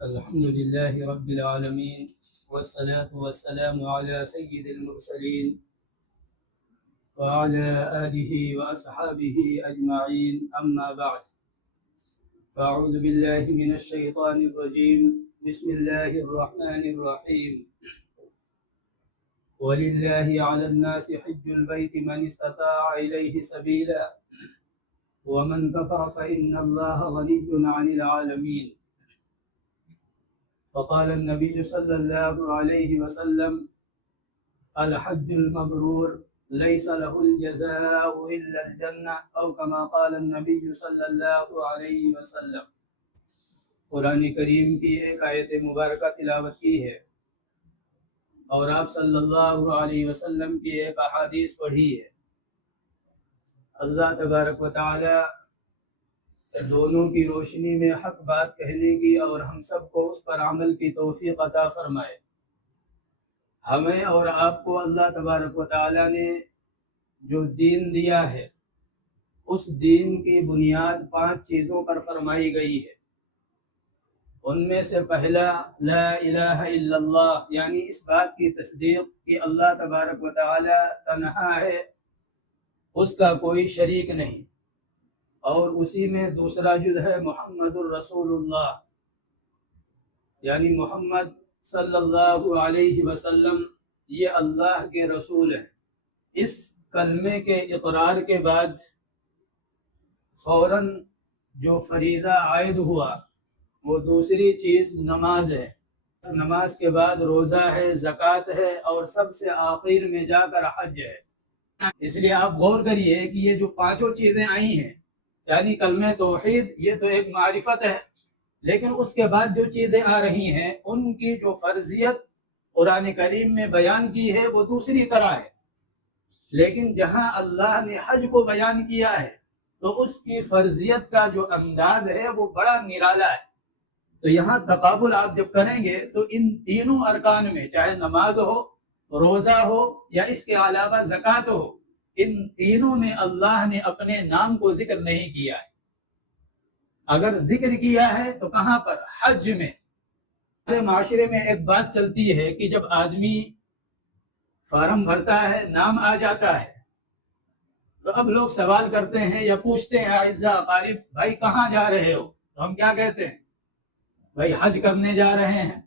الحمد لله رب العالمين، والصلاة والسلام على سيد المرسلين وعلى آله وأصحابه أجمعين، أما بعد. فأعوذ بالله من الشيطان الرجيم. بسم الله الرحمن الرحيم. ولله على الناس حج البيت من استطاع إليه سبيلا ومن كفر فإن الله غني عن العالمين. وقال النبي صلى الله عليه وسلم: الحج المبرور ليس له الجزاء إلا الجنة، أو كما قال النبي صلی اللہ علیہ وسلم. قرآن کریم کی ایک آیت مبارکہ تلاوت کی ہے اور آپ صلی اللہ علیہ وسلم کی ایک احادیث پڑھی ہے. اللہ تبارک و تعالی دونوں کی روشنی میں حق بات کہنے کی اور ہم سب کو اس پر عمل کی توفیق عطا فرمائے. ہمیں اور آپ کو اللہ تبارک و تعالی نے جو دین دیا ہے اس دین کی بنیاد 5 چیزوں پر فرمائی گئی ہے. ان میں سے پہلا لا الہ الا اللہ، یعنی اس بات کی تصدیق کہ اللہ تبارک و تعالی تنہا ہے، اس کا کوئی شریک نہیں. اور اسی میں دوسرا جز ہے محمد الرسول اللہ، یعنی محمد صلی اللہ علیہ وسلم یہ اللہ کے رسول ہیں. اس کلمے کے اقرار کے بعد فوراً جو فریضہ عائد ہوا وہ دوسری چیز نماز ہے. نماز کے بعد روزہ ہے، زکوٰۃ ہے، اور سب سے آخر میں جا کر حج ہے. اس لیے آپ غور کریے کہ یہ جو 5 چیزیں آئی ہیں، یعنی کلمہ توحید، یہ تو ایک معرفت ہے، لیکن اس کے بعد جو چیزیں آ رہی ہیں ان کی جو فرضیت قرآن کریم میں بیان کی ہے وہ دوسری طرح ہے. لیکن جہاں اللہ نے حج کو بیان کیا ہے تو اس کی فرضیت کا جو انداز ہے وہ بڑا نرالا ہے. تو یہاں تقابل آپ جب کریں گے تو ان تینوں ارکان میں، چاہے نماز ہو، روزہ ہو یا اس کے علاوہ زکوٰۃ ہو، ان تینوں میں اللہ نے اپنے نام کو ذکر نہیں کیا ہے. اگر ذکر کیا ہے تو کہاں پر؟ حج میں. ہمارے معاشرے میں ایک بات چلتی ہے کہ جب آدمی فارم بھرتا ہے، نام آ جاتا ہے، تو اب لوگ سوال کرتے ہیں یا پوچھتے ہیں اعزاء اقارب، بھائی کہاں جا رہے ہو؟ تو ہم کیا کہتے ہیں؟ بھائی حج کرنے جا رہے ہیں.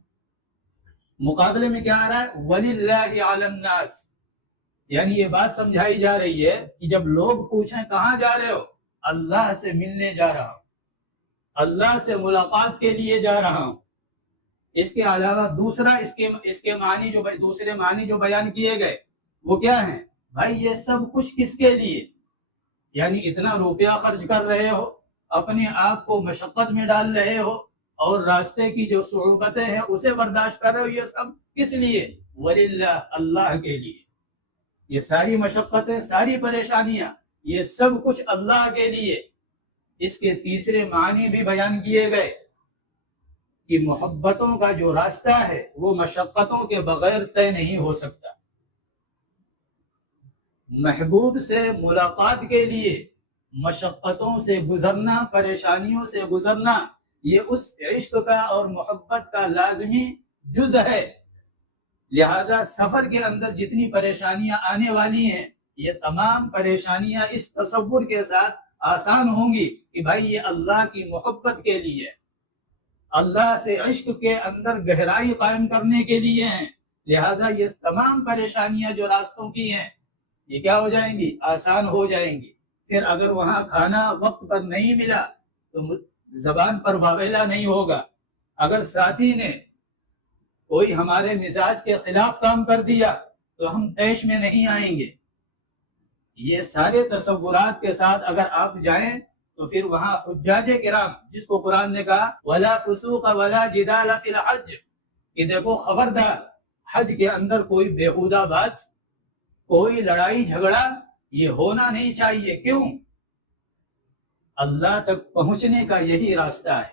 مقابلے میں کیا آ رہا ہے؟ وَلِلَّهِ عَلَى النَّاسِ، یعنی یہ بات سمجھائی جا رہی ہے کہ جب لوگ پوچھیں کہاں جا رہے ہو، اللہ سے ملنے جا رہا ہوں، اللہ سے ملاقات کے لیے جا رہا ہوں. اس کے علاوہ دوسرا اس کے معنی دوسرے معنی جو بیان کیے گئے وہ کیا ہیں؟ بھائی یہ سب کچھ کس کے لیے؟ یعنی اتنا روپیہ خرچ کر رہے ہو، اپنے آپ کو مشقت میں ڈال رہے ہو، اور راستے کی جو صعوبتیں ہیں اسے برداشت کر رہے ہو، یہ سب کس لیے؟ وَلِلَّهِ، اللہ کے لیے. یہ ساری مشقتیں، ساری پریشانیاں، یہ سب کچھ اللہ کے لیے. اس کے تیسرے معنی بھی بیان کیے گئے کہ محبتوں کا جو راستہ ہے وہ مشقتوں کے بغیر طے نہیں ہو سکتا. محبوب سے ملاقات کے لیے مشقتوں سے گزرنا، پریشانیوں سے گزرنا، یہ اس عشق کا اور محبت کا لازمی جز ہے. لہذا سفر کے اندر جتنی پریشانیاں آنے والی ہیں، یہ تمام پریشانیاں اس تصور کے ساتھ آسان ہوں گی کہ بھائی یہ اللہ کی محبت کے لیے، اللہ سے عشق کے اندر گہرائی قائم کرنے کے لیے ہیں. لہذا یہ تمام پریشانیاں جو راستوں کی ہیں یہ کیا ہو جائیں گی؟ آسان ہو جائیں گی. پھر اگر وہاں کھانا وقت پر نہیں ملا تو زبان پر واویلا نہیں ہوگا. اگر ساتھی نے کوئی ہمارے مزاج کے خلاف کام کر دیا تو ہم طیش میں نہیں آئیں گے. یہ سارے تصورات کے ساتھ اگر آپ جائیں تو پھر وہاں حجاج کرام، جس کو قرآن نے کہا وَلَا فُسُوقَ وَلَا جِدَالَ فِي الْحَجِّ، کہ دیکھو خبردار، حج کے اندر کوئی بیہودہ بات، کوئی لڑائی جھگڑا یہ ہونا نہیں چاہیے. کیوں؟ اللہ تک پہنچنے کا یہی راستہ ہے.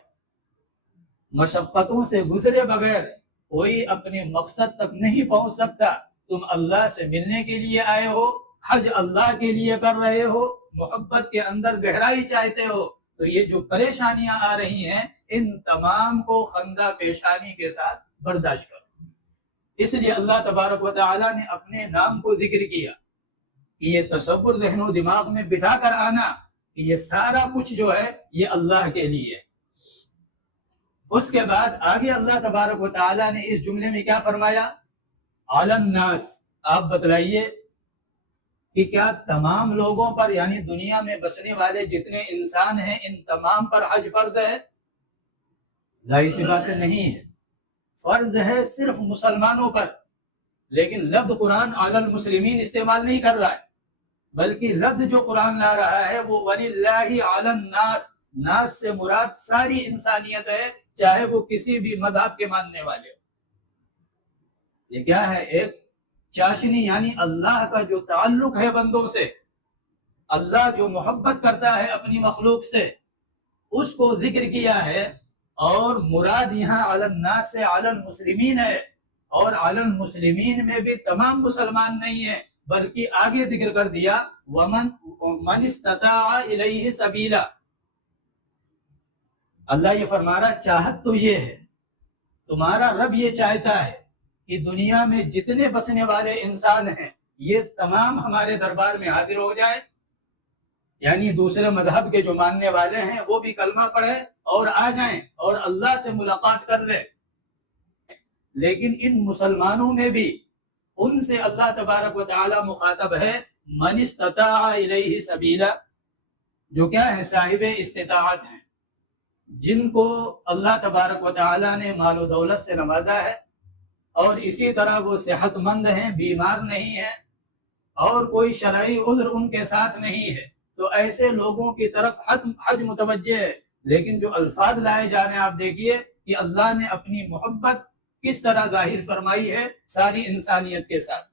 مشقتوں سے گزرے بغیر کوئی اپنے مقصد تک نہیں پہنچ سکتا. تم اللہ سے ملنے کے لیے آئے ہو، حج اللہ کے لیے کر رہے ہو، محبت کے اندر گہرائی چاہتے ہو، تو یہ جو پریشانیاں آ رہی ہیں ان تمام کو خندہ پیشانی کے ساتھ برداشت کرو۔ اس لیے اللہ تبارک و تعالیٰ نے اپنے نام کو ذکر کیا کہ یہ تصور ذہن و دماغ میں بٹھا کر آنا کہ یہ سارا کچھ جو ہے یہ اللہ کے لیے۔ اس کے بعد آگے اللہ تبارک و تعالیٰ نے اس جملے میں کیا فرمایا؟ علی الناس، آپ بتلائیے کہ کیا تمام لوگوں پر یعنی دنیا میں بسنے والے جتنے انسان ہیں ان تمام پر حج فرض ہے؟ ظاہر سی بات نہیں ہے، فرض ہے صرف مسلمانوں پر، لیکن لفظ قرآن علی المسلمین استعمال نہیں کر رہا ہے، بلکہ لفظ جو قرآن لا رہا ہے وہ وَلِلَّهِ عَلَى النَّاسِ، ناس سے مراد ساری انسانیت ہے، چاہے وہ کسی بھی مذہب کے ماننے والے ہو۔ یہ کیا ہے؟ ایک چاشنی یعنی اللہ کا جو تعلق ہے بندوں سے، اللہ جو محبت کرتا ہے اپنی مخلوق سے، اس کو ذکر کیا ہے، اور مراد یہاں علی الناس سے علی المسلمین ہے، اور علی المسلمین میں بھی تمام مسلمان نہیں ہیں، بلکہ آگے ذکر کر دیا وَمَنِ اسْتَطَاعَ إِلَيْهِ سَبِيلًا۔ اللہ یہ فرما رہا چاہت تو یہ ہے، تمہارا رب یہ چاہتا ہے کہ دنیا میں جتنے بسنے والے انسان ہیں یہ تمام ہمارے دربار میں حاضر ہو جائے، یعنی دوسرے مذہب کے جو ماننے والے ہیں وہ بھی کلمہ پڑھیں اور آ جائیں اور اللہ سے ملاقات کر لیں۔ لیکن ان مسلمانوں میں بھی ان سے اللہ تبارک و تعالی مخاطب ہے من استطاع الیہ سبیلا، جو کیا ہے؟ صاحب استطاعت ہیں، جن کو اللہ تبارک و تعالی نے مال و دولت سے نوازا ہے، اور اسی طرح وہ صحت مند ہیں، بیمار نہیں ہیں، اور کوئی شرعی عذر ان کے ساتھ نہیں ہے، تو ایسے لوگوں کی طرف حج متوجہ ہے۔ لیکن جو الفاظ لائے جا رہے ہیں آپ دیکھیے کہ اللہ نے اپنی محبت کس طرح ظاہر فرمائی ہے ساری انسانیت کے ساتھ۔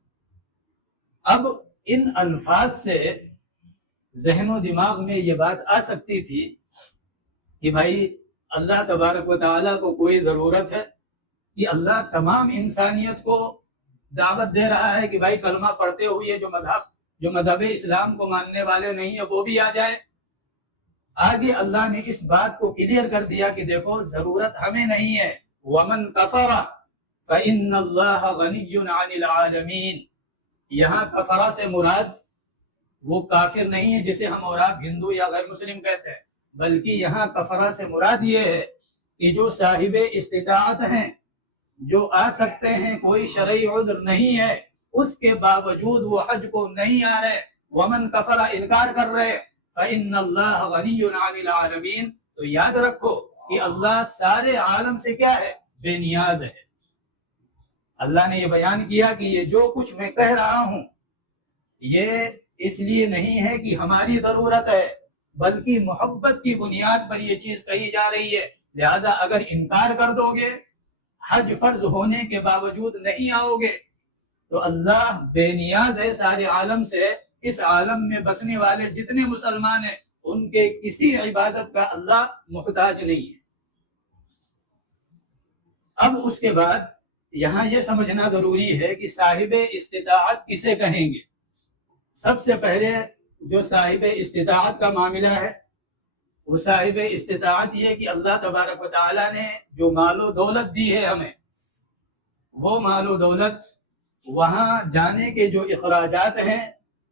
اب ان الفاظ سے ذہن و دماغ میں یہ بات آ سکتی تھی کہ بھائی اللہ تبارک و تعالیٰ کو کوئی ضرورت ہے کہ اللہ تمام انسانیت کو دعوت دے رہا ہے کہ بھائی کلمہ پڑھتے ہوئے جو مذہب اسلام کو ماننے والے نہیں ہیں وہ بھی آ جائے؟ آگے اللہ نے اس بات کو کلیئر کر دیا کہ دیکھو ضرورت ہمیں نہیں ہے۔ وَمَن كَفَرَ فَإِنَّ اللَّهَ غَنِيٌّ عَنِ الْعَالَمِينَ، یہاں کفرہ سے مراد وہ کافر نہیں ہے جسے ہم اور آپ ہندو یا غیر مسلم کہتے ہیں، بلکہ یہاں کفرہ سے مراد یہ ہے کہ جو صاحب استطاعت ہیں، جو آ سکتے ہیں، کوئی شرعی عذر نہیں ہے، اس کے باوجود وہ حج کو نہیں آ رہے، ومن کفر انکار کر رہے، فإن اللہ غنی عن العالمین، تو یاد رکھو کہ اللہ سارے عالم سے کیا ہے؟ بے نیاز ہے۔ اللہ نے یہ بیان کیا کہ یہ جو کچھ میں کہہ رہا ہوں یہ اس لیے نہیں ہے کہ ہماری ضرورت ہے، بلکہ محبت کی بنیاد پر یہ چیز کہی جا رہی ہے، لہذا اگر انکار کر دو گے، حج فرض ہونے کے باوجود نہیں آؤ گے، تو اللہ بے نیاز ہے سارے عالم سے، اس عالم میں بسنے والے جتنے مسلمان ہیں ان کے کسی عبادت کا اللہ محتاج نہیں ہے۔ اب اس کے بعد یہاں یہ سمجھنا ضروری ہے کہ صاحب استطاعت کسے کہیں گے۔ سب سے پہلے جو صاحب استطاعت کا معاملہ ہے وہ صاحب استطاعت یہ کہ اللہ تبارک و تعالیٰ نے جو مال و دولت دی ہے ہمیں، وہ مال و دولت وہاں جانے کے جو اخراجات ہیں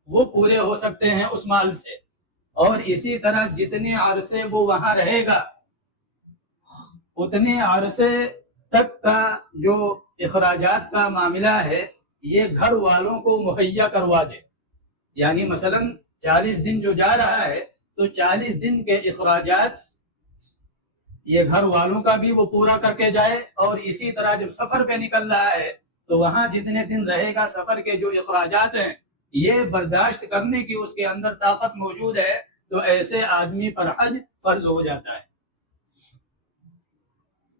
وہ پورے ہو سکتے ہیں اس مال سے، اور اسی طرح جتنے عرصے وہ وہاں رہے گا اتنے عرصے تک کا جو اخراجات کا معاملہ ہے یہ گھر والوں کو مہیا کروا دے، یعنی مثلا 40 دن جو جا رہا ہے تو 40 دن کے اخراجات یہ گھر والوں کا بھی وہ پورا کر کے جائے، اور اسی طرح جب سفر پہ نکل رہا ہے تو وہاں جتنے دن رہے گا سفر کے جو اخراجات ہیں یہ برداشت کرنے کی اس کے اندر طاقت موجود ہے، تو ایسے آدمی پر حج فرض ہو جاتا ہے۔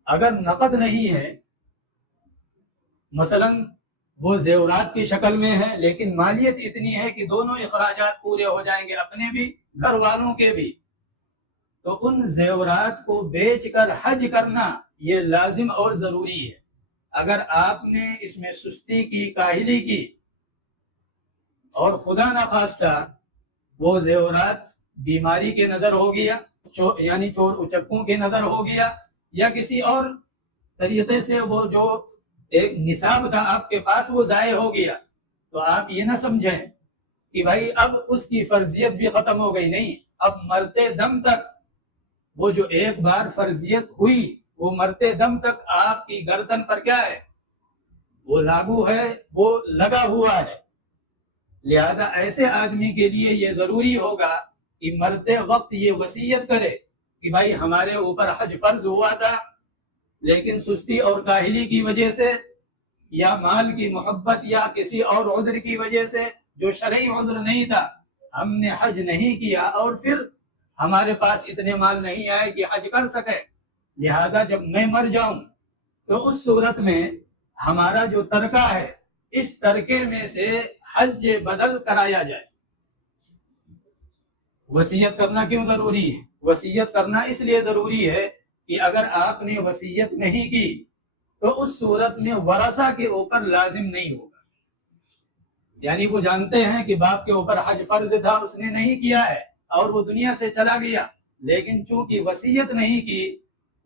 اگر نقد نہیں ہے، مثلا وہ زیورات کی شکل میں ہے لیکن مالیت اتنی ہے کہ دونوں اخراجات پورے ہو جائیں گے، اپنے بھی گھر والوں کے بھی، تو ان زیورات کو بیچ کر حج کرنا یہ لازم اور ضروری ہے۔ اگر آپ نے اس میں سستی کی، کاہلی کی اور خدا نخواستہ وہ زیورات بیماری کے نظر ہو گیا یعنی چور اچکوں کی نظر ہو گیا، یا کسی اور طریقے سے وہ جو ایک نصاب تھا آپ کے پاس وہ ضائع ہو گیا، تو آپ یہ نہ سمجھیں کہ بھائی اب اس کی فرضیت بھی ختم ہو گئی. نہیں، اب مرتے دم تک وہ جو ایک بار فرضیت ہوئی وہ مرتے دم تک آپ کی گردن پر کیا ہے، وہ لاگو ہے، وہ لگا ہوا ہے. لہذا ایسے آدمی کے لیے یہ ضروری ہوگا کہ مرتے وقت یہ وصیت کرے کہ بھائی ہمارے اوپر حج فرض ہوا تھا، لیکن سستی اور کاہلی کی وجہ سے یا مال کی محبت یا کسی اور عذر کی وجہ سے جو شرعی عذر نہیں تھا ہم نے حج نہیں کیا، اور پھر ہمارے پاس اتنے مال نہیں آئے کہ حج کر سکے. لہذا جب میں مر جاؤں تو اس صورت میں ہمارا جو ترکہ ہے اس ترکے میں سے حج بدل کرایا جائے. وصیت کرنا کیوں ضروری ہے؟ وصیت کرنا اس لیے ضروری ہے کہ اگر آپ نے وصیت نہیں کی تو اس صورت میں ورثہ کے اوپر لازم نہیں ہوگا. یعنی وہ جانتے ہیں کہ باپ کے اوپر حج فرض تھا، اس نے نہیں کیا ہے اور وہ دنیا سے چلا گیا، لیکن چونکہ وصیت نہیں کی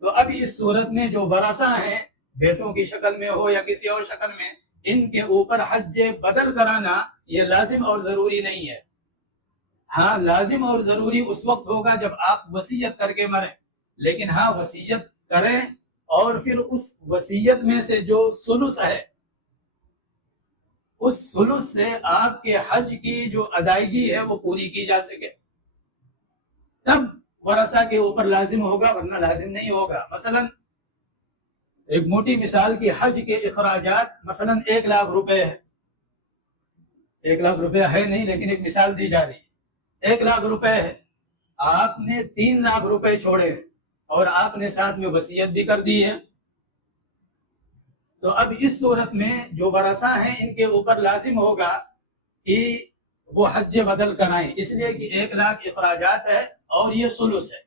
تو اب اس صورت میں جو ورثہ ہیں بیٹوں کی شکل میں ہو یا کسی اور شکل میں، ان کے اوپر حج بدل کرانا یہ لازم اور ضروری نہیں ہے. ہاں لازم اور ضروری اس وقت ہوگا جب آپ وصیت کر کے مریں، لیکن ہاں وصیت کریں اور پھر اس وصیت میں سے جو ثلث ہے اس ثلث سے آپ کے حج کی جو ادائیگی ہے وہ پوری کی جا سکے، تب ورثہ کے اوپر لازم ہوگا، ورنہ لازم نہیں ہوگا. مثلا ایک موٹی مثال کی حج کے اخراجات مثلا 1,00,000 روپے ہے. 1,00,000 روپے ہے نہیں لیکن ایک مثال دی جا رہی ہے. 1,00,000 روپے ہے، آپ نے 3,00,000 روپے چھوڑے اور آپ نے ساتھ میں وصیت بھی کر دی ہے، تو اب اس صورت میں جو ورثہ ہیں ان کے اوپر لازم ہوگا کہ وہ حج بدل کرائیں، اس لیے کہ 1,00,000 اخراجات ہے اور یہ ثلث ہے.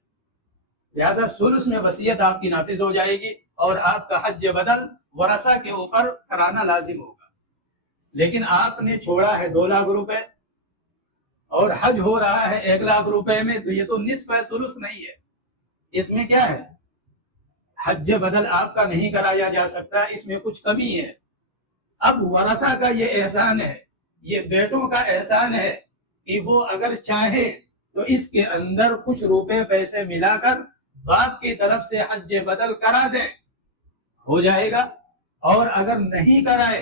لہذا ثلث میں وصیت آپ کی نافذ ہو جائے گی اور آپ کا حج بدل ورثہ کے اوپر کرانا لازم ہوگا. لیکن آپ نے چھوڑا ہے 2,00,000 روپے اور حج ہو رہا ہے 1,00,000 روپے میں، تو یہ تو نصف ہے، ثلث نہیں ہے. اس میں کیا ہے، حج بدل آپ کا نہیں کرایا جا سکتا، اس میں کچھ کمی ہے. اب ورثہ کا یہ احسان ہے، یہ بیٹوں کا احسان ہے کہ وہ اگر چاہے تو اس کے اندر کچھ روپے پیسے ملا کر باپ کی طرف سے حج بدل کرا دیں، ہو جائے گا. اور اگر نہیں کرائے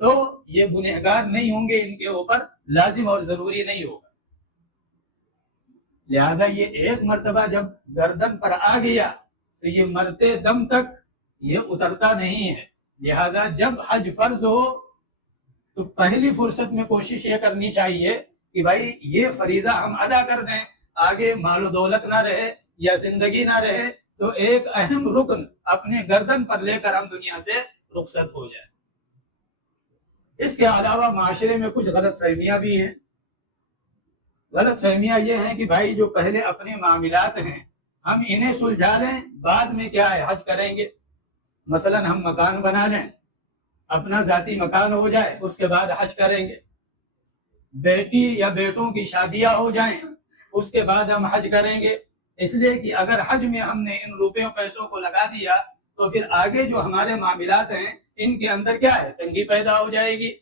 تو یہ گنہگار نہیں ہوں گے، ان کے اوپر لازم اور ضروری نہیں ہوگا. لہذا یہ ایک مرتبہ جب گردن پر آ گیا تو یہ مرتے دم تک یہ اترتا نہیں ہے. لہذا جب حج فرض ہو تو پہلی فرصت میں کوشش یہ کرنی چاہیے کہ بھائی یہ فریضہ ہم ادا کر دیں، آگے مال و دولت نہ رہے یا زندگی نہ رہے تو ایک اہم رکن اپنے گردن پر لے کر ہم دنیا سے رخصت ہو جائے. اس کے علاوہ معاشرے میں کچھ غلط فہمیاں بھی ہیں. غلط فہمیاں یہ ہیں کہ بھائی جو پہلے اپنے معاملات ہیں ہم انہیں سلجھا لیں، بعد میں کیا ہے حج کریں گے. مثلا ہم مکان بنا لیں، اپنا ذاتی مکان ہو جائے، اس کے بعد حج کریں گے. بیٹی یا بیٹوں کی شادیاں ہو جائیں، اس کے بعد ہم حج کریں گے. اس لیے کہ اگر حج میں ہم نے ان روپیوں پیسوں کو لگا دیا تو پھر آگے جو ہمارے معاملات ہیں ان کے اندر کیا ہے، تنگی پیدا ہو جائے گی.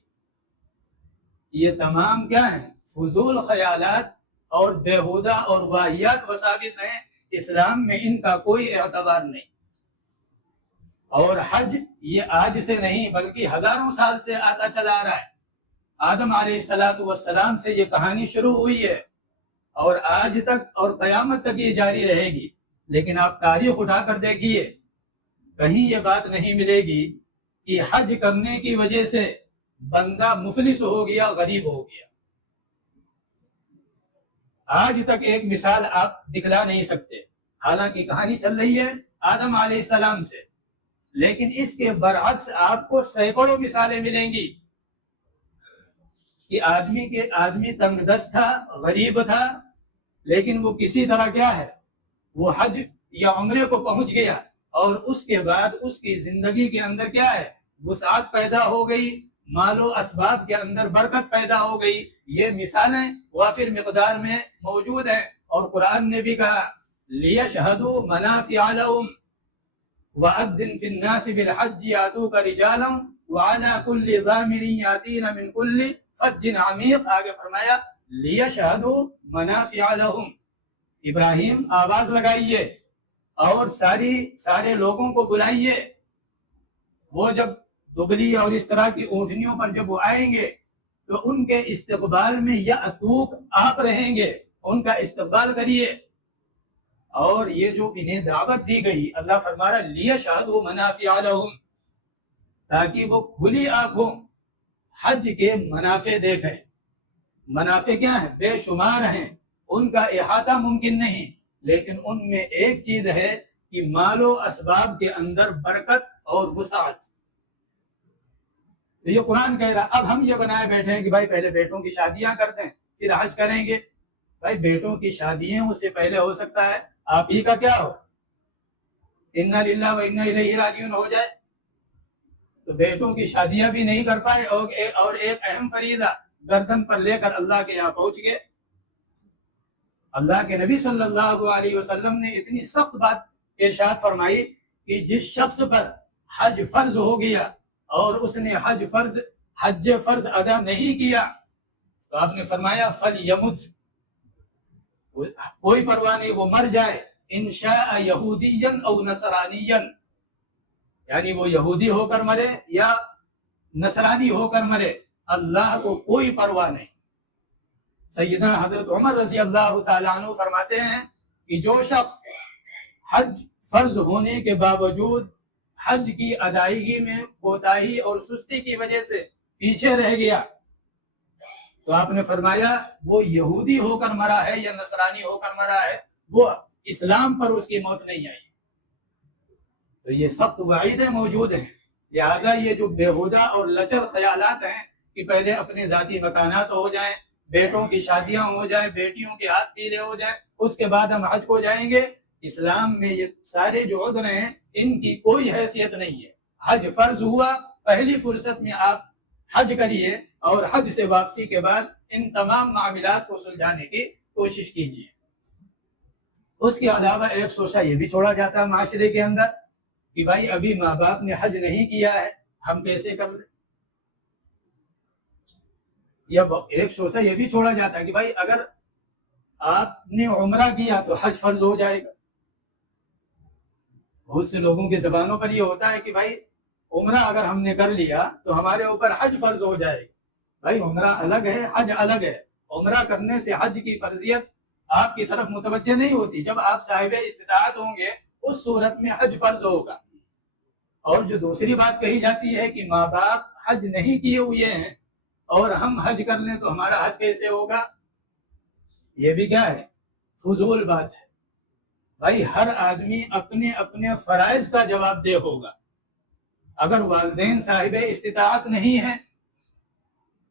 یہ تمام کیا ہیں، فضول خیالات اور بیہودہ اور واہیات وساوس ہیں. اسلام میں ان کا کوئی اعتبار نہیں. اور حج یہ آج سے نہیں بلکہ ہزاروں سال سے آتا چلا آ رہا ہے. آدم علیہ السلام سے یہ کہانی شروع ہوئی ہے اور آج تک اور قیامت تک یہ جاری رہے گی. لیکن آپ تاریخ اٹھا کر دیکھیے، کہیں یہ بات نہیں ملے گی کہ حج کرنے کی وجہ سے بندہ مفلس ہو گیا، غریب ہو گیا. آج تک ایک مثال آپ دکھلا نہیں سکتے. حالانکہ کہانی چل رہی ہے آدم علیہ السلام سے، لیکن اس کے برعکس آپ کو سینکڑوں مثالیں ملیں گی کہ آدمی تنگ دست تھا، غریب تھا، لیکن وہ کسی طرح کیا ہے، وہ حج یا عمرے کو پہنچ گیا اور اس کے بعد اس کی زندگی کے اندر کیا ہے، وسعت پیدا ہو گئی، مال و اسباب کے اندر برکت پیدا ہو گئی. یہ مثالیں وافر مقدار میں موجود ہیں اور قرآن نے بھی کہا لِيَشْهَدُوا مَنَافِعَ لَهُمْ وَأَذِّنْ فِي النَّاسِ بِالْحَجِّ يَأْتُوكَ رِجَالًا وَعَلَى كُلِّ ضَامِرٍ يَأْتِينَ مِنْ كُلِّ فَجٍّ عَمِيقٍ. آگے فرمایا لِيَشْهَدُوا مَنَافِعَ لَهُمْ، ابراہیم آواز لگائیے اور سارے لوگوں کو بلائیے. وہ جب دبلی اور اس طرح کی اونٹنیوں پر جب وہ آئیں گے تو ان کے استقبال میں یاتوک آپ رہیں گے، ان کا استقبال کریے. اور یہ جو انہیں دعوت دی گئی، اللہ فرما رہا لیشہدوا منافع لہم، تاکہ وہ کھلی آنکھوں حج کے منافع دیکھیں. منافع کیا ہیں؟ بے شمار ہیں، ان کا احاطہ ممکن نہیں، لیکن ان میں ایک چیز ہے کہ مال و اسباب کے اندر برکت اور وسعت. یہ قرآن کہہ رہا. اب ہم یہ بنائے بیٹھے ہیں کہ بھائی پہلے بیٹوں کی شادیاں کرتے ہیں پھر حج کریں گے. بھائی بیٹوں کی شادیاں اس سے پہلے ہو سکتا ہے آپ ہی کا کیا ہو، انا للہ و انا الیہ راجعون ہو جائے. تو بیٹوں کی شادیاں بھی نہیں کر پائے اور ایک اہم فریضہ گردن پر لے کر اللہ کے یہاں پہنچ گئے. اللہ کے نبی صلی اللہ علیہ وسلم نے اتنی سخت بات ارشاد فرمائی کہ جس شخص پر حج فرض ہو گیا اور اس نے حج فرض ادا نہیں کیا تو آپ نے فرمایا فَلْيَمُتْ، کوئی پرواہ نہیں، وہ مر جائے، ان شاء یہودیًا او نصرانیًا، یعنی وہ یہودی ہو کر مرے یا نصرانی ہو کر مرے، اللہ کو کوئی پرواہ نہیں. سیدنا حضرت عمر رضی اللہ تعالیٰ عنہ فرماتے ہیں کہ جو شخص حج فرض ہونے کے باوجود حج کی ادائیگی میں کوتاہی اور سستی کی وجہ سے پیچھے رہ گیا تو آپ نے فرمایا وہ یہودی ہو کر مرا ہے یا نصرانی ہو کر مرا ہے، وہ اسلام پر اس کی موت نہیں آئی. تو یہ سخت وعیدیں موجود ہیں. لہذا یہ جو بےہودہ اور لچر خیالات ہیں کہ پہلے اپنے ذاتی مکانات ہو جائیں، بیٹوں کی شادیاں ہو جائیں، بیٹیوں کے ہاتھ پیلے ہو جائیں، اس کے بعد ہم حج کو جائیں گے، اسلام میں یہ سارے جو عذر ہیں ان کی کوئی حیثیت نہیں ہے. حج فرض ہوا، پہلی فرصت میں آپ حج کریے اور حج سے واپسی کے بعد ان تمام معاملات کو سلجھانے کی کوشش کیجیے. اس کے علاوہ ایک شوشہ یہ بھی چھوڑا جاتا ہے معاشرے کے اندر کہ بھائی ابھی ماں باپ نے حج نہیں کیا ہے، ہم کیسے کر لیں. یا ایک شوشہ یہ بھی چھوڑا جاتا ہے کہ بھائی اگر آپ نے عمرہ کیا تو حج فرض ہو جائے گا. بہت سے لوگوں کی زبانوں پر یہ ہوتا ہے کہ بھائی عمرہ اگر ہم نے کر لیا تو ہمارے اوپر حج فرض ہو جائے گا. بھائی عمرہ الگ ہے، حج الگ ہے. عمرہ کرنے سے حج کی فرضیت آپ کی طرف متوجہ نہیں ہوتی. جب آپ صاحب استطاعت ہوں گے اس صورت میں حج فرض ہوگا. اور جو دوسری بات کہی جاتی ہے کہ ماں باپ حج نہیں کیے ہوئے ہیں اور ہم حج کر لیں تو ہمارا حج کیسے ہوگا، یہ بھی کیا ہے، فضول بات ہے. بھائی ہر آدمی اپنے اپنے فرائض کا جواب دہ ہوگا. اگر والدین صاحب استطاعت نہیں ہیں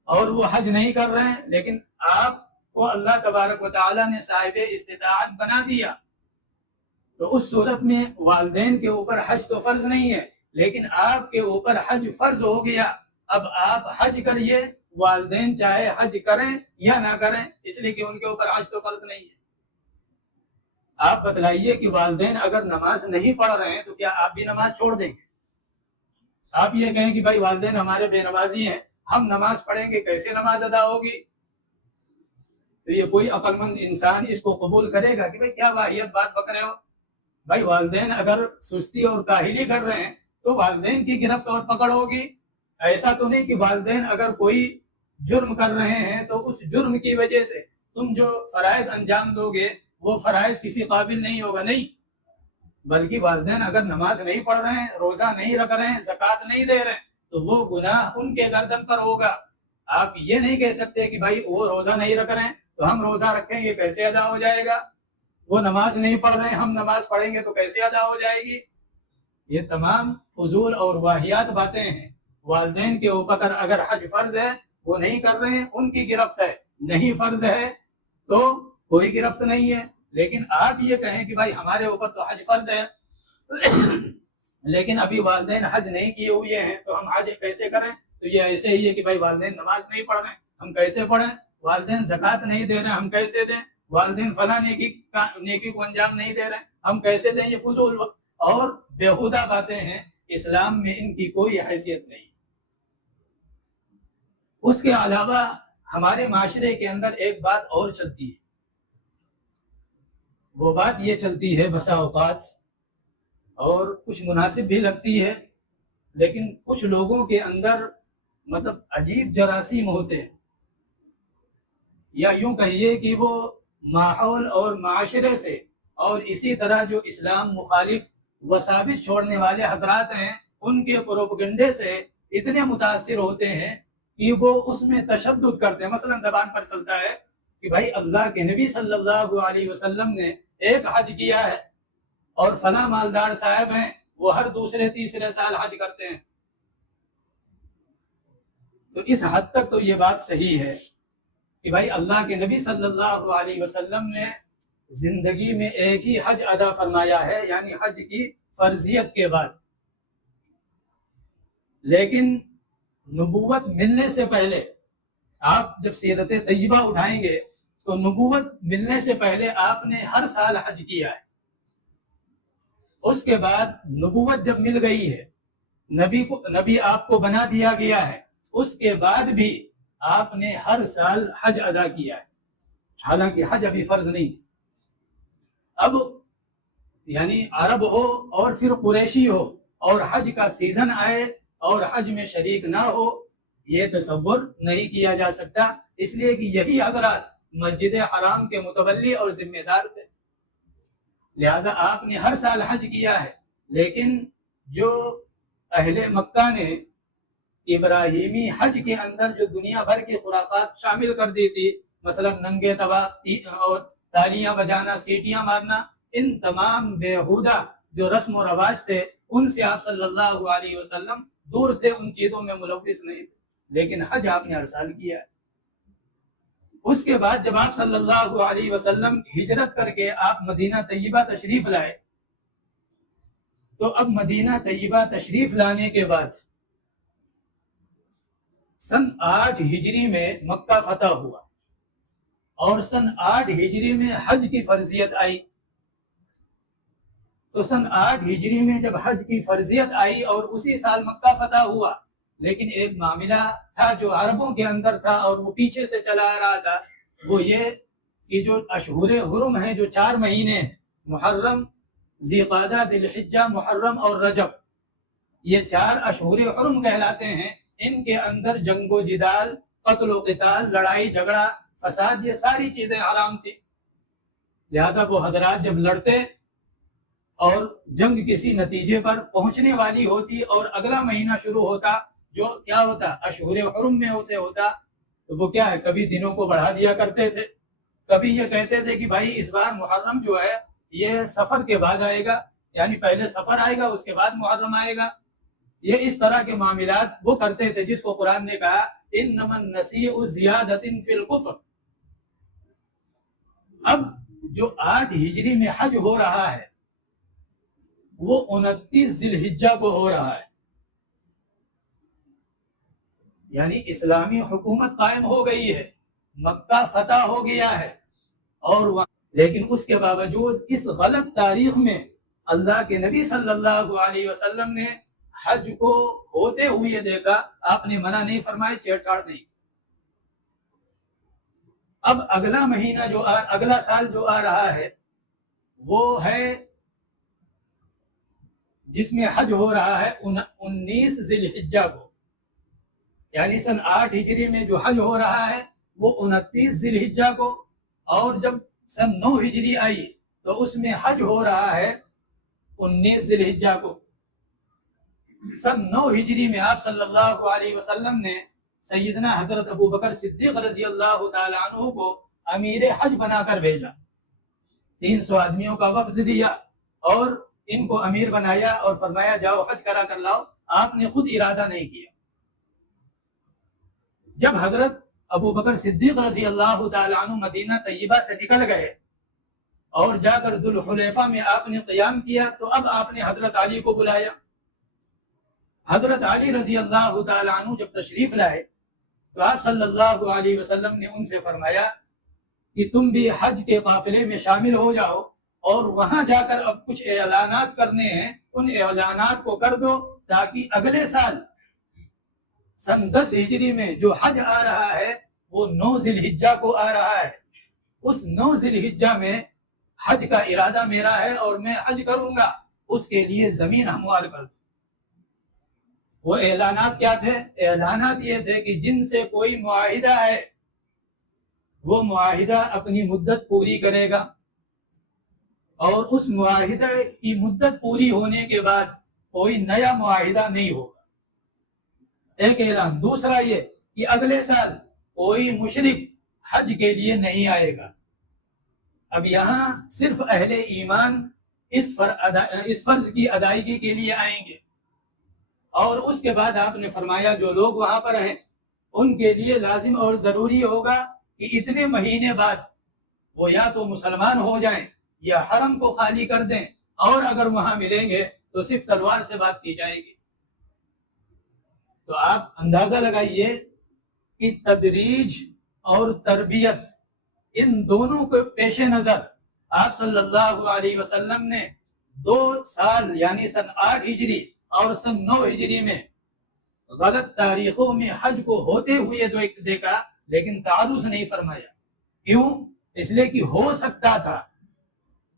اور وہ حج نہیں کر رہے ہیں لیکن آپ کو اللہ تبارک و تعالیٰ نے صاحب استطاعت بنا دیا تو اس صورت میں والدین کے اوپر حج تو فرض نہیں ہے لیکن آپ کے اوپر حج فرض ہو گیا. اب آپ حج کریے، والدین چاہے حج کریں یا نہ کریں، اس لیے کہ ان کے اوپر حج تو فرض نہیں ہے. آپ بتلائیے کہ والدین اگر نماز نہیں پڑھ رہے ہیں تو کیا آپ بھی نماز چھوڑ دیں گے؟ آپ یہ کہیں کہ بھائی والدین ہمارے بے نمازی ہیں، ہم نماز پڑھیں گے، کیسے نماز ادا ہوگی؟ تو یہ کوئی عقل مند انسان اس کو قبول کرے گا کہ بھائی کیا واہیت بات بک رہے ہو؟ بھائی والدین اگر سستی اور کاہلی کر رہے ہیں تو والدین کی گرفت اور پکڑ ہوگی. ایسا تو نہیں کہ والدین اگر کوئی جرم کر رہے ہیں تو اس جرم کی وجہ سے تم جو فرائض انجام دو گے وہ فرائض کسی قابل نہیں ہوگا. نہیں، بلکہ والدین اگر نماز نہیں پڑھ رہے ہیں، روزہ نہیں رکھ رہے ہیں، زکوٰۃ نہیں دے رہے ہیں تو وہ گناہ ان کے گردن پر ہوگا. آپ یہ نہیں کہہ سکتے کہ بھائی وہ روزہ نہیں رکھ رہے ہیں تو ہم روزہ رکھیں گے، کیسے ادا ہو جائے گا؟ وہ نماز نہیں پڑھ رہے ہیں، ہم نماز پڑھیں گے تو کیسے ادا ہو جائے گی؟ یہ تمام فضول اور واہیات باتیں ہیں. والدین کے اوپر اگر حج فرض ہے، وہ نہیں کر رہے ہیں، ان کی گرفت ہے. نہیں فرض ہے تو کوئی گرفت نہیں ہے. لیکن آپ یہ کہیں کہ بھائی ہمارے اوپر تو حج فرض ہے لیکن ابھی والدین حج نہیں کیے ہوئے ہیں تو ہم حج کیسے کریں؟ تو یہ ایسے ہی ہے کہ بھائی والدین نماز نہیں پڑھ رہے ہیں، ہم کیسے پڑھیں؟ والدین زکوٰۃ نہیں دے رہے ہیں، ہم کیسے دیں؟ والدین فلاں نیکی کو انجام نہیں دے رہے، ہم کیسے دیں؟ یہ فضول اور بیہودہ باتیں ہیں، اسلام میں ان کی کوئی حیثیت نہیں۔ اس کے علاوہ ہمارے معاشرے کے اندر ایک بات اور چلتی ہے، وہ بات یہ چلتی ہے بسا اوقات، اور کچھ مناسب بھی لگتی ہے، لیکن کچھ لوگوں کے اندر مطلب عجیب جراثیم ہوتے ہیں، یا یوں کہیے کہ وہ ماحول اور معاشرے سے اور اسی طرح جو اسلام مخالف وساوس چھوڑنے والے حضرات ہیں ان کے پروپیگنڈے سے اتنے متاثر ہوتے ہیں کہ وہ اس میں تشدد کرتے ہیں۔ مثلا زبان پر چلتا ہے کہ بھائی اللہ کے نبی صلی اللہ علیہ وسلم نے ایک حج کیا ہے اور فلاں مالدار صاحب ہیں وہ ہر دوسرے تیسرے سال حج کرتے ہیں۔ تو اس حد تک تو یہ بات صحیح ہے کہ بھائی اللہ کے نبی صلی اللہ علیہ وسلم نے زندگی میں ایک ہی حج ادا فرمایا ہے، یعنی حج کی فرضیت کے بعد، لیکن نبوت ملنے سے پہلے آپ جب سیرت طیبہ اٹھائیں گے تو نبوت ملنے سے پہلے آپ نے ہر سال حج کیا ہے۔ اس کے بعد نبوت جب مل گئی ہے، نبی آپ کو بنا دیا گیا ہے، اس کے بعد بھی آپ نے ہر سال حج ادا کیا ہے، حالانکہ حج ابھی فرض نہیں۔ اب یعنی عرب ہو اور پھر قریشی ہو اور حج کا سیزن آئے اور حج میں شریک نہ ہو، یہ تصور نہیں کیا جا سکتا، اس لیے کہ یہی حضرات مسجد حرام کے متولی اور ذمہ دار تھے، لہذا آپ نے ہر سال حج کیا ہے۔ لیکن جو اہل مکہ نے ابراہیمی حج کے اندر جو دنیا بھر کی خرافات شامل کر دی تھی، مثلا ننگے طواف اور تالیاں بجانا، سیٹیاں مارنا، ان تمام بیہودہ جو رسم و رواج تھے ان سے آپ صلی اللہ علیہ وسلم دور تھے، ان چیزوں میں ملوث نہیں تھے، لیکن حج آپ نے ہر سال کیا ہے۔ اس کے بعد جب آپ صلی اللہ علیہ وسلم ہجرت کر کے آپ مدینہ طیبہ تشریف لائے، تو اب مدینہ طیبہ تشریف لانے کے بعد سن 8 ہجری میں مکہ فتح ہوا اور سن 8 ہجری میں حج کی فرضیت آئی۔ تو سن 8 ہجری میں جب حج کی فرضیت آئی اور اسی سال مکہ فتح ہوا، لیکن ایک معاملہ تھا جو عربوں کے اندر تھا اور وہ پیچھے سے چلا آ رہا تھا، وہ یہ کہ جو اشہر حرم ہیں، جو 4 مہینے ہیں، محرم، ذی قعدہ، ذی الحجہ، محرم اور رجب، یہ 4 اشہر حرم کہلاتے ہیں، ان کے اندر جنگ و جدال، قتل و قتال، لڑائی جھگڑا، فساد، یہ ساری چیزیں حرام تھی۔ لہذا وہ حضرات جب لڑتے اور جنگ کسی نتیجے پر پہنچنے والی ہوتی اور اگلا مہینہ شروع ہوتا، جو کیا ہوتا اشہر حرم میں اسے ہوتا، تو وہ کیا ہے، کبھی دنوں کو بڑھا دیا کرتے تھے، کبھی یہ کہتے تھے کہ بھائی اس بار محرم جو ہے یہ سفر کے بعد آئے گا، یعنی پہلے سفر آئے گا اس کے بعد محرم آئے گا۔ یہ اس طرح کے معاملات وہ کرتے تھے جس کو قرآن نے کہا انما النسیء زیادۃ فی الکفر۔ اب جو 8 ہجری میں حج ہو رہا ہے وہ 29 ذی الحجہ کو ہو رہا ہے، یعنی اسلامی حکومت قائم ہو گئی ہے، مکہ فتح ہو گیا ہے، اور لیکن اس کے باوجود اس غلط تاریخ میں اللہ کے نبی صلی اللہ علیہ وسلم نے حج کو ہوتے ہوئے دیکھا، آپ نے منع نہیں فرمائے، چھیڑ چھاڑ نہیں۔ اب اگلا مہینہ جو اگلا سال جو آ رہا ہے وہ ہے جس میں حج ہو رہا ہے 19 ذی الحجہ کو، یعنی سن 8 ہجری میں جو حج ہو رہا ہے وہ 29 ذی الحجہ کو، اور جب سن 9 ہجری آئی تو اس میں حج ہو رہا ہے 19 ذی الحجہ کو۔ سن 9 ہجری میں آپ صلی اللہ علیہ وسلم نے سیدنا حضرت ابو بکر صدیق رضی اللہ تعالی عنہ کو امیر حج بنا کر بھیجا، 300 آدمیوں کا وفد دیا اور ان کو امیر بنایا اور فرمایا جاؤ حج کرا کر لاؤ، آپ نے خود ارادہ نہیں کیا۔ جب حضرت ابو بکر صدیق رضی اللہ تعالی عنہ مدینہ طیبہ سے نکل گئے اور جا کر ذوالحلیفہ میں آپ نے قیام کیا، تو اب آپ نے حضرت علی کو بلایا۔ حضرت علی رضی اللہ تعالی عنہ جب تشریف لائے تو آپ صلی اللہ علیہ وسلم نے ان سے فرمایا کہ تم بھی حج کے قافلے میں شامل ہو جاؤ اور وہاں جا کر اب کچھ اعلانات کرنے ہیں، ان اعلانات کو کر دو تاکہ اگلے سال سن 10 ہجری میں جو حج آ رہا ہے وہ 9 ذی الحجہ کو آ رہا ہے، اس 9 ذی الحجہ میں حج کا ارادہ میرا ہے اور میں حج کروں گا، اس کے لیے زمین ہموار کر دو۔ وہ اعلانات کیا تھے؟ اعلانات یہ تھے کہ جن سے کوئی معاہدہ ہے وہ معاہدہ اپنی مدت پوری کرے گا، اور اس معاہدہ کی مدت پوری ہونے کے بعد کوئی نیا معاہدہ نہیں ہوگا، ایک اعلان۔ دوسرا یہ کہ اگلے سال کوئی مشرک حج کے لیے نہیں آئے گا۔ اب یہاں صرف اہل ایمان اس فرض کی ادائیگی کے لیے آئیں گے، اور اس کے بعد آپ نے فرمایا جو لوگ وہاں پر ہیں ان کے لیے لازم اور ضروری ہوگا کہ اتنے مہینے بعد وہ یا تو مسلمان ہو جائیں یا حرم کو خالی کر دیں، اور اگر وہاں ملیں گے تو صرف تلوار سے بات کی جائے گی۔ تو آپ اندازہ لگائیے کہ تدریج اور تربیت ان دونوں کے پیش نظر آپ صلی اللہ علیہ وسلم نے 2 سال یعنی سن 8 ہجری اور سن 9 ہجری میں غلط تاریخوں میں حج کو ہوتے ہوئے دیکھا، لیکن تعرض نہیں فرمایا۔ کیوں؟ اس لیے کہ ہو سکتا تھا،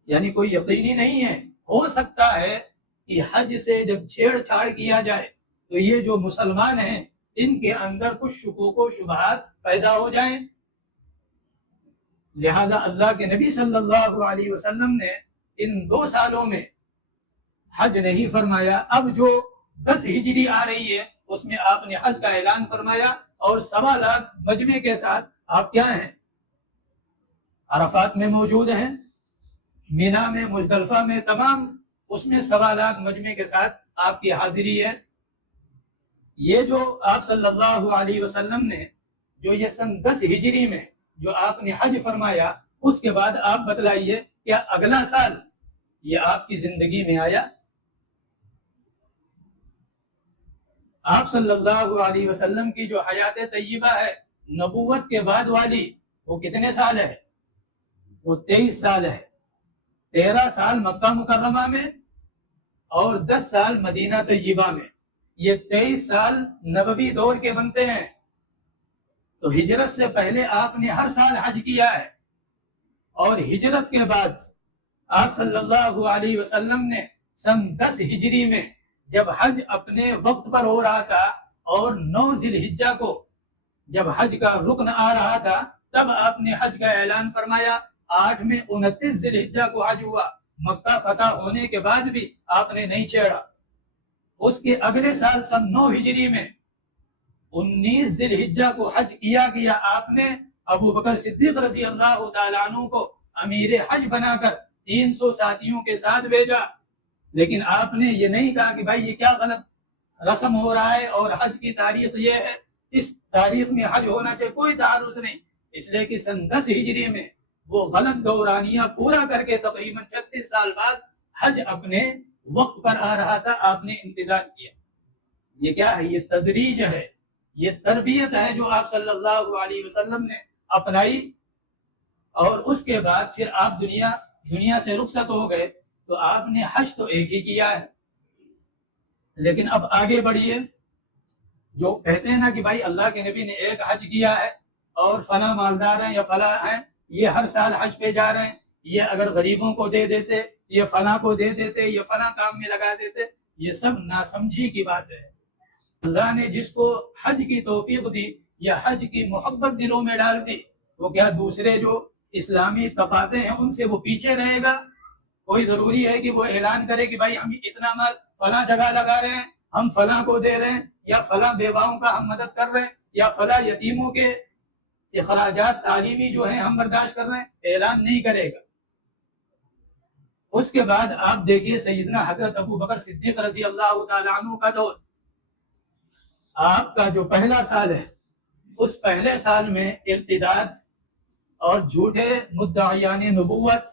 یعنی کوئی یقینی نہیں ہے، ہو سکتا ہے کہ حج سے جب چھیڑ چھاڑ کیا جائے تو یہ جو مسلمان ہیں ان کے اندر کچھ شکوک و شبہات پیدا ہو جائیں، لہذا اللہ کے نبی صلی اللہ علیہ وسلم نے ان 2 سالوں میں حج نہیں فرمایا۔ اب جو 10 ہجری آ رہی ہے اس میں آپ نے حج کا اعلان فرمایا، اور 1.25 لاکھ مجمع کے ساتھ آپ کیا ہیں؟ عرفات میں موجود ہیں، مینا میں، مزدلفہ میں، تمام اس میں 1.25 لاکھ مجمع کے ساتھ آپ کی حاضری ہے۔ یہ جو آپ صلی اللہ علیہ وسلم نے جو یہ سن 10 ہجری میں جو آپ نے حج فرمایا، اس کے بعد آپ بتلائیے کیا اگلا سال یہ آپ کی زندگی میں آیا؟ آپ صلی اللہ علیہ وسلم کی جو حیات طیبہ ہے نبوت کے بعد والی، وہ کتنے سال ہے؟ وہ 23 سال ہے۔ 13 سال مکہ مکرمہ میں اور 10 سال مدینہ طیبہ میں، یہ 23 سال نبوی دور کے بنتے ہیں۔ تو ہجرت سے پہلے آپ نے ہر سال حج کیا ہے، اور ہجرت کے بعد آپ صلی اللہ علیہ وسلم نے سن 10 ہجری میں جب حج اپنے وقت پر ہو رہا تھا اور 9 ذی الحجہ کو جب حج کا رکن آ رہا تھا، تب آپ نے حج کا اعلان فرمایا۔ 8 میں 29 ذی الحجہ کو حج ہوا، مکہ فتح ہونے کے بعد بھی آپ نے نہیں چھیڑا۔ اس کے اگلے سال سن 9 ہجری میں 19 ذی الحجہ کو حج کیا گیا۔ آپ نے ابو بکر صدیق رضی اللہ تعالیٰ عنہ کو امیر حج بنا کر 300 ساتھیوں کے ساتھ بھیجا، لیکن آپ نے یہ نہیں کہا کہ بھائی یہ کیا غلط رسم ہو رہا ہے اور حج کی تاریخ یہ ہے، اس تاریخ میں حج ہونا چاہیے، کوئی تعارض نہیں۔ اس لیے کہ سن 10 ہجری میں وہ غلط دورانیہ پورا کر کے تقریباً 36 سال بعد حج اپنے وقت پر آ رہا تھا، آپ نے انتظار کیا۔ یہ کیا ہے؟ یہ تدریج ہے، یہ تربیت ہے جو آپ صلی اللہ علیہ وسلم نے اپنائی، اور اس کے بعد پھر آپ دنیا سے رخصت ہو گئے، تو آپ نے حج تو ایک ہی کیا ہے، لیکن اب آگے بڑھیے۔ جو کہتے ہیں نا کہ بھائی اللہ کے نبی نے ایک حج کیا ہے اور فلاں مالدار ہیں یا فلاں ہیں یہ ہر سال حج پہ جا رہے ہیں، یہ اگر غریبوں کو دے دیتے، یہ فلاں کو دے دیتے، یہ فلاں کام میں لگا دیتے، یہ سب ناسمجھی کی بات ہے۔ اللہ نے جس کو حج کی توفیق دی یا حج کی محبت دلوں میں ڈال دی، وہ کیا دوسرے جو اسلامی تقاضے ہیں ان سے وہ پیچھے رہے گا؟ کوئی ضروری ہے کہ وہ اعلان کرے کہ بھائی ہم اتنا مال فلاں جگہ لگا رہے ہیں، ہم فلاں کو دے رہے ہیں، یا فلاں بیواؤں کا ہم مدد کر رہے ہیں، یا فلاں یتیموں کے اخراجات تعلیمی جو ہیں ہم برداشت کر رہے ہیں؟ اعلان نہیں کرے گا۔ اس کے بعد آپ دیکھیے سیدنا حضرت ابو بکر صدیق رضی اللہ تعالیٰ عنہ کا دور، آپ کا جو پہلا سال ہے اس پہلے سال میں ارتداد اور جھوٹے مدعیان نبوت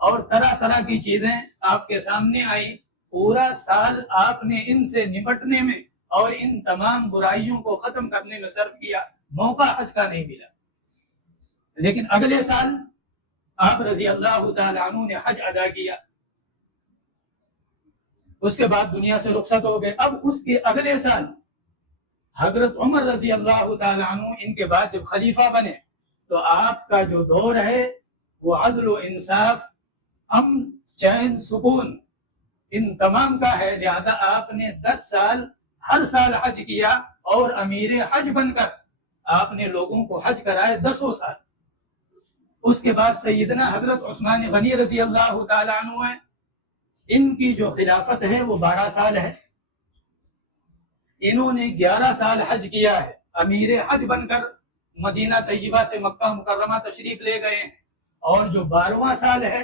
اور طرح طرح کی چیزیں آپ کے سامنے آئی۔ پورا سال آپ نے ان سے نپٹنے میں اور ان تمام برائیوں کو ختم کرنے میں صرف کیا، موقع حج کا نہیں ملا۔ لیکن اگلے سال آپ رضی اللہ تعالیٰ عنہ نے حج ادا کیا، اس کے بعد دنیا سے رخصت ہو گئے۔ اب اس کے اگلے سال حضرت عمر رضی اللہ تعالیٰ عنہ ان کے بعد جب خلیفہ بنے تو آپ کا جو دور ہے وہ عدل و انصاف، امن، چین، سکون ان تمام کا ہے، لہذا آپ نے 10 سال ہر سال حج کیا اور امیر حج بن کر آپ نے لوگوں کو حج کرائے 10 سال۔ اس کے بعد سیدنا حضرت عثمان غنی رضی اللہ تعالیٰ عنہ ہیں، ان کی جو خلافت ہے وہ 12 سال ہے، انہوں نے 11 سال حج کیا ہے، امیر حج بن کر مدینہ طیبہ سے مکہ مکرمہ تشریف لے گئے ہیں، اور جو 12واں سال ہے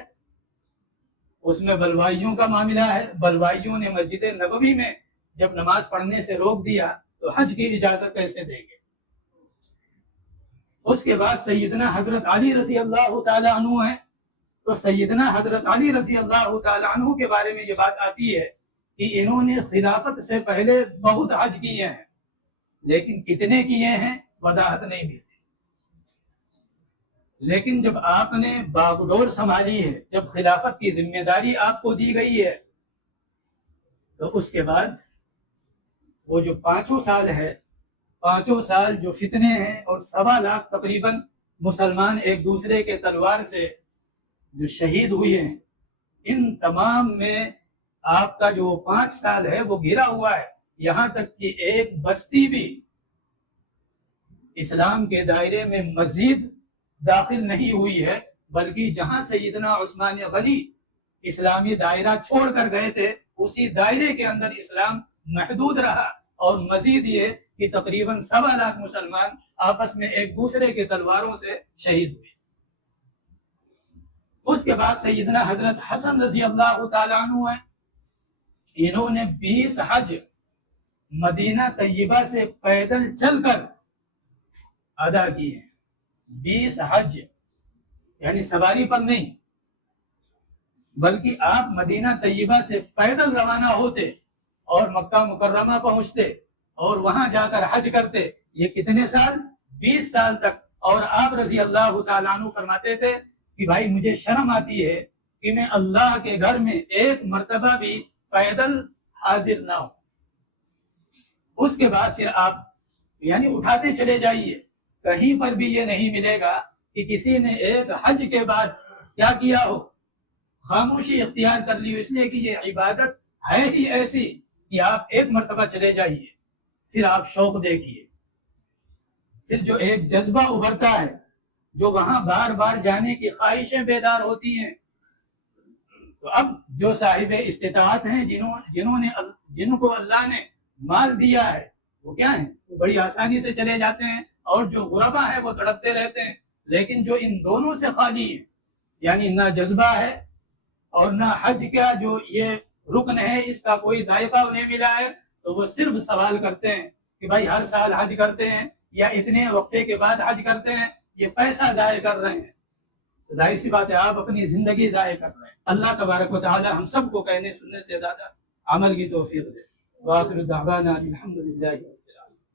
اس میں بلوائیوں کا معاملہ ہے، بلوائیوں نے مسجد نبوی میں جب نماز پڑھنے سے روک دیا تو حج کی اجازت کیسے دیں گے؟ اس کے بعد سیدنا حضرت علی رضی اللہ تعالیٰ عنہ ہیں، تو سیدنا حضرت علی رضی اللہ تعالیٰ عنہ کے بارے میں یہ بات آتی ہے کہ انہوں نے خلافت سے پہلے بہت حج کیے ہیں، لیکن کتنے کیے ہیں وضاحت نہیں ملتی۔ لیکن جب آپ نے باغڈور سنبھالی ہے، جب خلافت کی ذمہ داری آپ کو دی گئی ہے، تو اس کے بعد وہ جو 5 سال ہے، 5 سال جو فتنے ہیں اور 1.25 لاکھ تقریباً مسلمان ایک دوسرے کے تلوار سے جو شہید ہوئے ہیں، ان تمام میں آپ کا جو 5 سال ہے وہ گھرا ہوا ہے، یہاں تک کہ ایک بستی بھی اسلام کے دائرے میں مزید داخل نہیں ہوئی ہے، بلکہ جہاں سیدنا عثمان غنی اسلامی دائرہ چھوڑ کر گئے تھے اسی دائرے کے اندر اسلام محدود رہا، اور مزید یہ کہ تقریباً 1.25 لاکھ مسلمان آپس میں ایک دوسرے کے تلواروں سے شہید ہوئے۔ اس کے بعد سیدنا حضرت حسن رضی اللہ تعالیٰ عنہ ہیں، انہوں نے 20 حج مدینہ طیبہ سے پیدل چل کر ادا کیے ہیں، 20 حج، یعنی سواری پر نہیں، بلکہ آپ مدینہ طیبہ سے پیدل روانہ ہوتے اور مکہ مکرمہ پہنچتے اور وہاں جا کر حج کرتے۔ یہ کتنے سال؟ 20 سال تک۔ اور آپ رضی اللہ تعالیٰ عنہ فرماتے تھے کہ بھائی مجھے شرم آتی ہے کہ میں اللہ کے گھر میں ایک مرتبہ بھی پیدل حاضر نہ ہوں۔ اس کے بعد پھر آپ یعنی اٹھاتے چلے جائیے، کہیں پر بھی یہ نہیں ملے گا کہ کسی نے ایک حج کے بعد کیا کیا ہو، خاموشی اختیار کر لی، اس لیے کہ یہ عبادت ہے ہی ایسی کہ آپ ایک مرتبہ چلے جائیے، پھر آپ شوق دیکھیے، پھر جو ایک جذبہ ابھرتا ہے، جو وہاں بار بار جانے کی خواہشیں بیدار ہوتی ہیں۔ تو اب جو صاحب استطاعت ہیں، جن کو اللہ نے مال دیا ہے، وہ کیا ہیں؟ وہ بڑی آسانی سے چلے جاتے ہیں، اور جو غربا ہے وہ تڑپتے رہتے ہیں۔ لیکن جو ان دونوں سے خالی ہے، یعنی نہ جذبہ ہے اور نہ حج کا جو یہ رکن ہے اس کا کوئی ذائقہ انہیں ملا ہے، تو وہ صرف سوال کرتے ہیں کہ بھائی ہر سال حج کرتے ہیں یا اتنے وقفے کے بعد حج کرتے ہیں، یہ پیسہ ضائع کر رہے ہیں۔ تو ظاہر سی بات ہے آپ اپنی زندگی ضائع کر رہے ہیں۔ اللہ تبارک و تعالی ہم سب کو کہنے سننے سے زیادہ عمل کی توفیق دے۔ وآخر دعوانا الحمدللہ۔